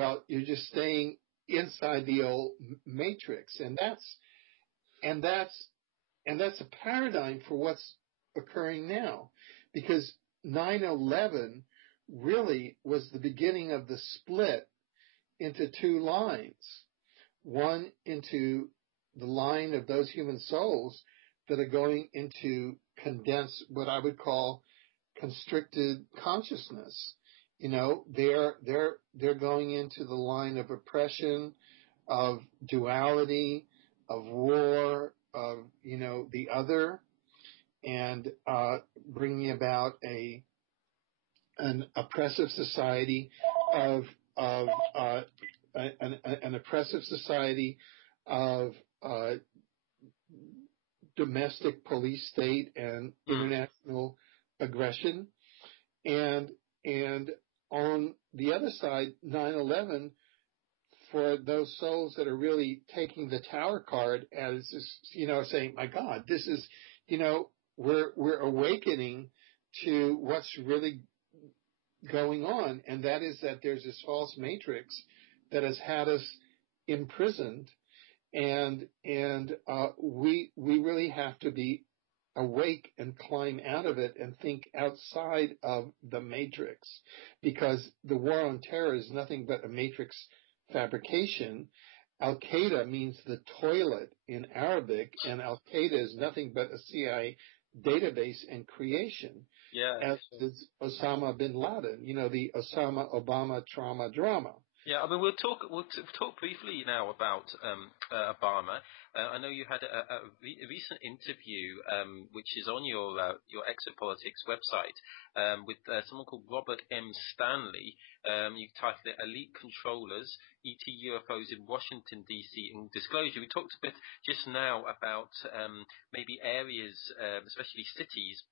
well, you're just staying inside the old matrix, and that's a paradigm for what's occurring now, because 9/11 really was the beginning of the split into two lines. One into the line of those human souls that are going into condensed, what I would call constricted consciousness. They're going into the line of oppression, of duality, of war, of, the other, and bringing about an oppressive society of an oppressive society of domestic police state and international aggression, and on the other side, 9/11, for those souls that are really taking the tower card as saying, my God, this is, we're awakening to what's really going on, and that is that there's this false matrix that has had us imprisoned, and we really have to be awake and climb out of it and think outside of the matrix, because the war on terror is nothing but a matrix fabrication. Al-Qaeda means the toilet in Arabic, and Al-Qaeda is nothing but a CIA database and creation, as is Osama bin Laden, the Osama Obama trauma drama. Yeah, I mean, we'll talk briefly now about Obama. I know you had a recent interview, which is on your Exopolitics website, with someone called Robert M. Stanley. You titled it "Elite Controllers, ET UFOs in Washington D.C. in Disclosure." We talked a bit just now about maybe areas, especially cities,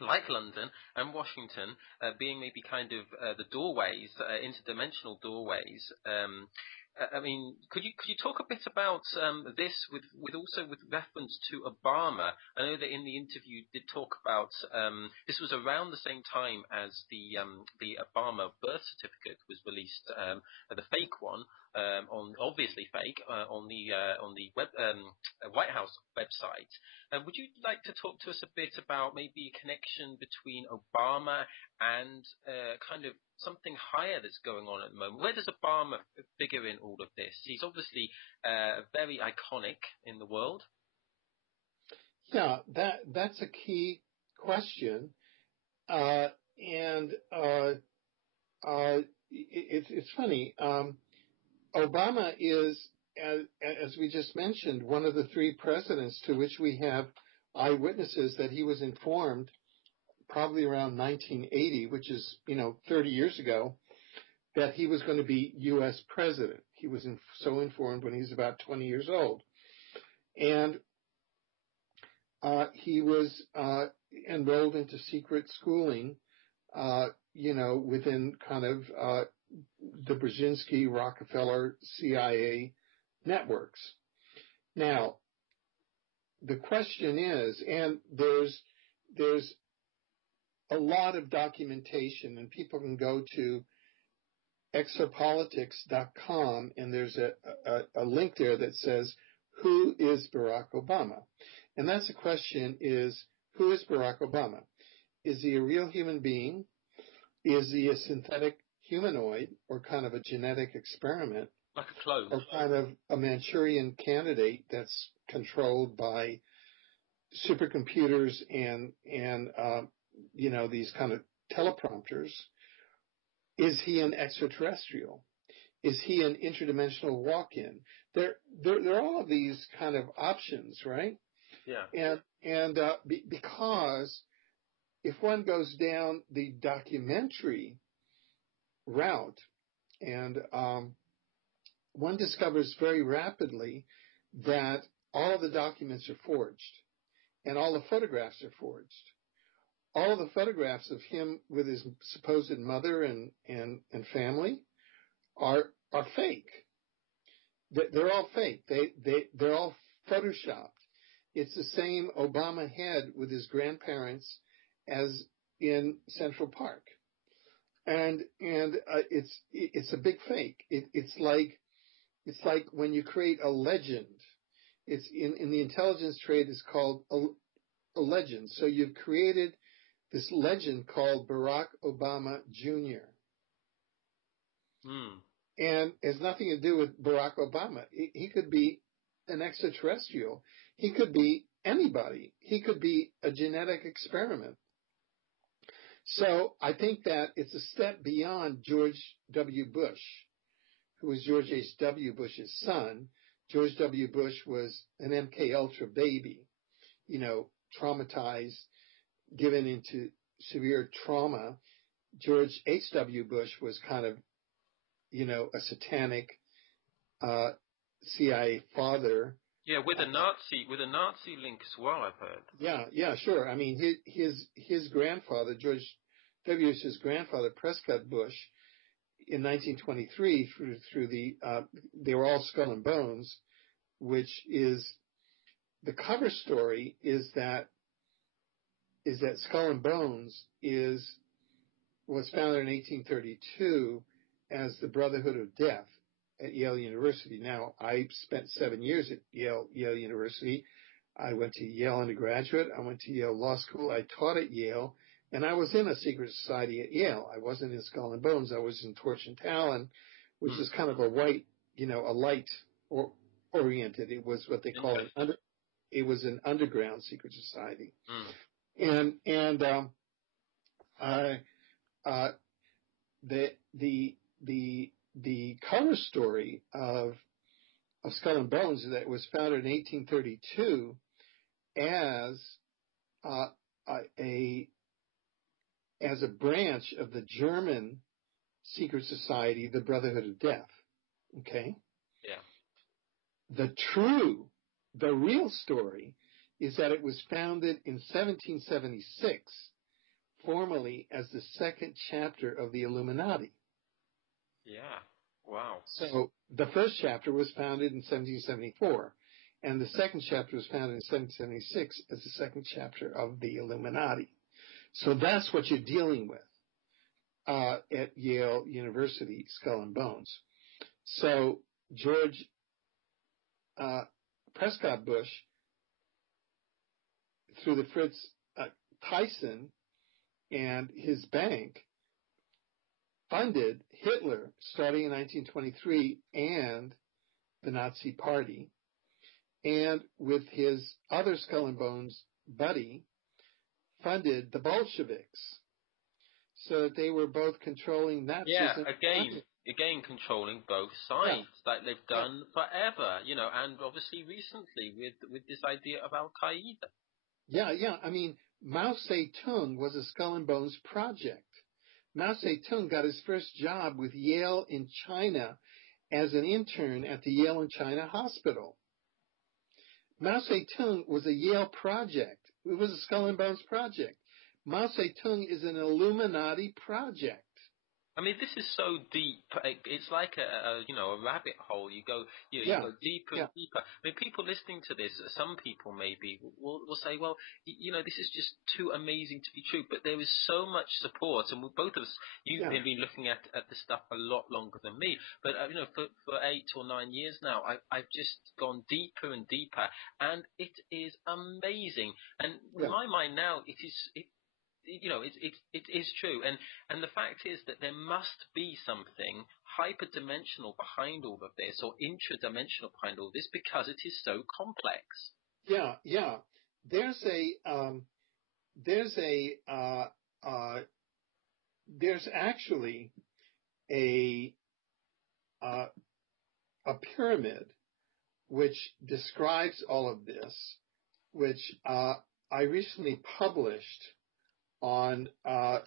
like London and Washington, being maybe kind of the doorways, interdimensional doorways. I mean, could you talk a bit about this with also with reference to Obama? I know that in the interview you did talk about this was around the same time as the Obama birth certificate was released, the fake one, obviously fake, on the White House website. Would you like to talk to us a bit about maybe a connection between Obama and kind of something higher that's going on at the moment? Where does Obama figure in all of this? He's obviously very iconic in the world. Yeah, that's a key question, it's funny. Obama is, as we just mentioned, one of the three presidents to which we have eyewitnesses that he was informed probably around 1980, which is, 30 years ago, that he was going to be U.S. president. He was so informed when he was about 20 years old. And he was enrolled into secret schooling, within kind of the Brzezinski, Rockefeller, CIA networks. Now, the question is, and there's a lot of documentation, and people can go to exopolitics.com, and there's a link there that says, who is Barack Obama? And that's the question is, who is Barack Obama? Is he a real human being? Is he a synthetic humanoid, or kind of a genetic experiment? Like a clone. Or kind of a Manchurian candidate that's controlled by supercomputers and these kind of teleprompters? Is he an extraterrestrial? Is he an interdimensional walk-in? There are all of these kind of options, right? Yeah. And because if one goes down the documentary route, and one discovers very rapidly that all the documents are forged, and all the photographs are forged. All the photographs of him with his supposed mother and family are fake. They're all fake. They're all photoshopped. It's the same Obama head with his grandparents as in Central Park. and it's a big fake. It's like when you create a legend. It's in the intelligence trade. It's called a legend. So you've created this legend called Barack Obama Jr. And it has nothing to do with Barack Obama. He could be an extraterrestrial. He could be anybody. He could be a genetic experiment. So I think that it's a step beyond George W. Bush, who was George H.W. Bush's son. George W. Bush was an MK Ultra baby, traumatized, given into severe trauma. George H.W. Bush was kind of, a satanic CIA father. Yeah, with a Nazi link as well, I've heard. Yeah, sure. I mean, his grandfather, George W. Bush's grandfather, Prescott Bush, in 1923, through they were all Skull and Bones, which is the cover story is that Skull and Bones was founded in 1832 as the Brotherhood of Death at Yale University. Now, I spent 7 years at Yale University. I went to Yale undergraduate. I went to Yale Law School. I taught at Yale, and I was in a secret society at Yale. I wasn't in Skull and Bones. I was in Torch and Talon, which is kind of a white, a light oriented. It was what they call it was an underground secret society. And the cover story of Skull and Bones is that it was founded in 1832 as a branch of the German secret society, the Brotherhood of Death. Okay? Yeah. The real story is that it was founded in 1776, formally as the second chapter of the Illuminati. Yeah. Wow. So the first chapter was founded in 1774, and the second chapter was founded in 1776 as the second chapter of the Illuminati. So that's what you're dealing with at Yale University, Skull and Bones. So George Prescott Bush, through the Fritz Tyson and his bank, funded Hitler starting in 1923 and the Nazi Party, and with his other Skull and Bones buddy, funded the Bolsheviks, so that they were both controlling Nazism. Yeah, again controlling both sides, like they've done forever, and obviously recently with this idea of Al Qaeda. Yeah. I mean, Mao Zedong was a Skull and Bones project. Mao Zedong got his first job with Yale in China as an intern at the Yale in China hospital. Mao Zedong was a Yale project. It was a Skull and Bones project. Mao Zedong is an Illuminati project. I mean, this is so deep. It's like a rabbit hole. You go deeper and deeper. I mean, people listening to this, some people maybe will say, well, this is just too amazing to be true. But there is so much support, and both of us, you've been looking at this stuff a lot longer than me. But for 8 or 9 years now, I've just gone deeper and deeper, and it is amazing. And in my mind now, it is true, and the fact is that there must be something hyperdimensional behind all of this, or intradimensional behind all this, because it is so complex. Yeah. There's actually a pyramid which describes all of this, which I recently published on our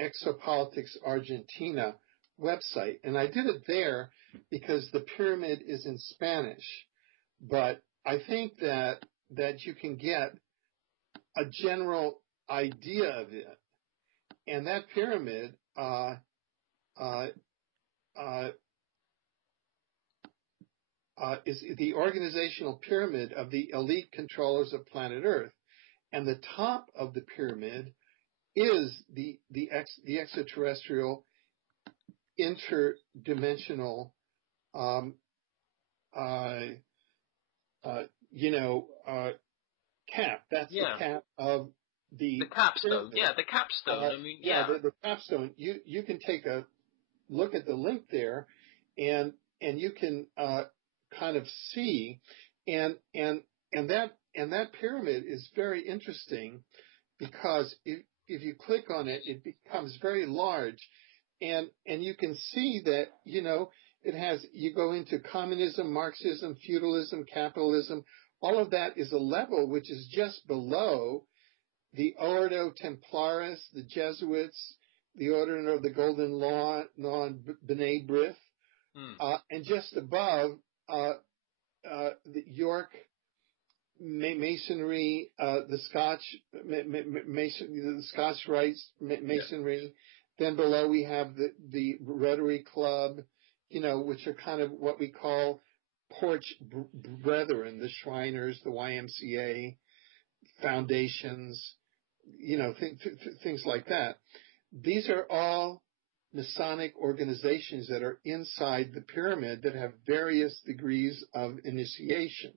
Exopolitics Argentina website. And I did it there because the pyramid is in Spanish. But I think that you can get a general idea of it. And that pyramid is the organizational pyramid of the elite controllers of planet Earth. And the top of the pyramid is the extraterrestrial interdimensional, cap. That's the cap of the capstone. pyramid. Yeah, the capstone. The capstone. You can take a look at the link there, and you can kind of see, and that pyramid is very interesting because if you click on it, it becomes very large, and you can see that it has, you go into communism, Marxism, feudalism, capitalism. All of that is a level which is just below the Ordo Templaris, the Jesuits, the Order of the Golden Law, B'nai B'rith, and just above the York Masonry, the Scotch the Scotch Rites Masonry. Yeah. Then below we have the Rotary Club, which are kind of what we call porch brethren, the Shriners, the YMCA, foundations, things like that. These are all Masonic organizations that are inside the pyramid that have various degrees of initiation.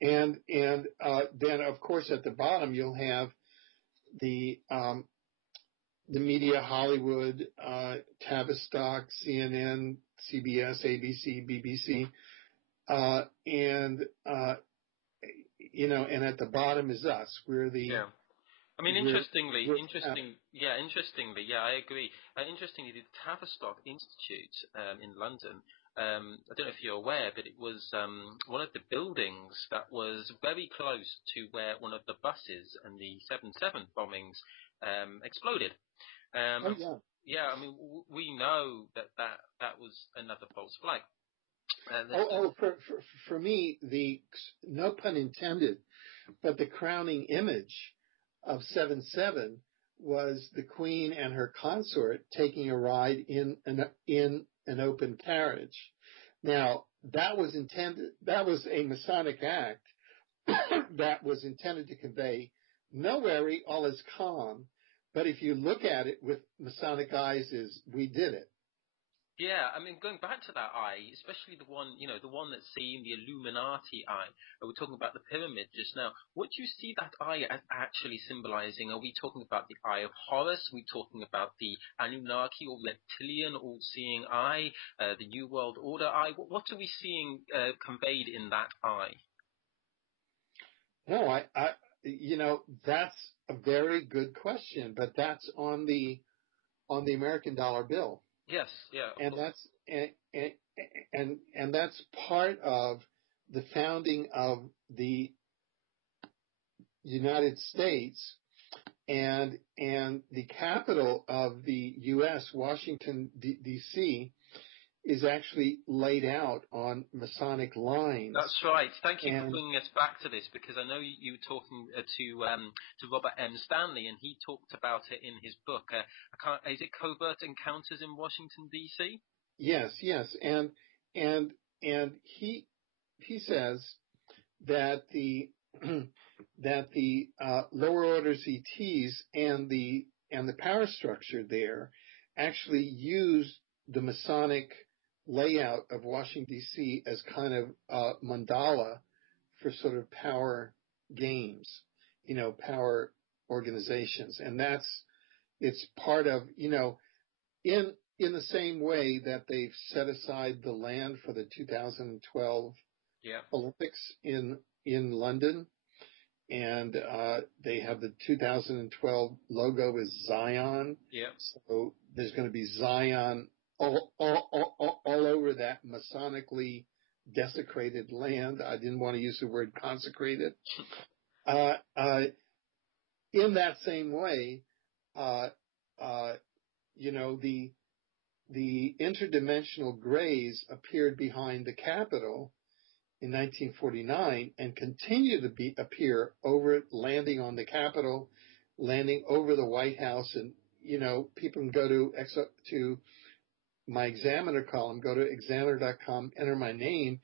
And then of course at the bottom you'll have the media, Hollywood, Tavistock, CNN, CBS, ABC, BBC, and at the bottom is us. We're the... Yeah. I mean, interestingly, I agree. Interestingly, the Tavistock Institute in London, I don't know if you're aware, but it was one of the buildings that was very close to where one of the buses and the 7/7 bombings exploded. Yeah, I mean, we know that was another false flag. For me, no pun intended, but the crowning image of 7/7 was the Queen and her consort taking a ride in an open carriage. Now, that was a Masonic act that was intended to convey, no worry, all is calm. But if you look at it with Masonic eyes, we did it. Yeah, I mean, going back to that eye, especially the one that's seeing the Illuminati eye. We're talking about the pyramid just now. What do you see that eye as actually symbolizing? Are we talking about the eye of Horus? Are we talking about the Anunnaki or reptilian all-seeing eye, the New World Order eye? What are we seeing conveyed in that eye? No, that's a very good question, but that's on the American dollar bill. Yes, yeah. And that's part of the founding of the United States, and the capital of the U.S., Washington D.C., is actually laid out on Masonic lines. That's right. Thank you for bringing us back to this, because I know you were talking to Robert M. Stanley, and he talked about it in his book. Is it Covert Encounters in Washington D.C.? Yes, and he says that the lower orders ETs and the power structure there actually use the Masonic layout of Washington, D.C. as kind of mandala for sort of power games, power organizations. And it's part of, in the same way that they've set aside the land for the 2012 Olympics in London. And they have the 2012 logo is Zion. Yeah. So there's going to be Zion all over that Masonically desecrated land. I didn't want to use the word consecrated. In that same way, the interdimensional grays appeared behind the Capitol in 1949 and continue to appear landing on the Capitol, landing over the White House. And, people can go to my Examiner column, go to examiner.com, enter my name,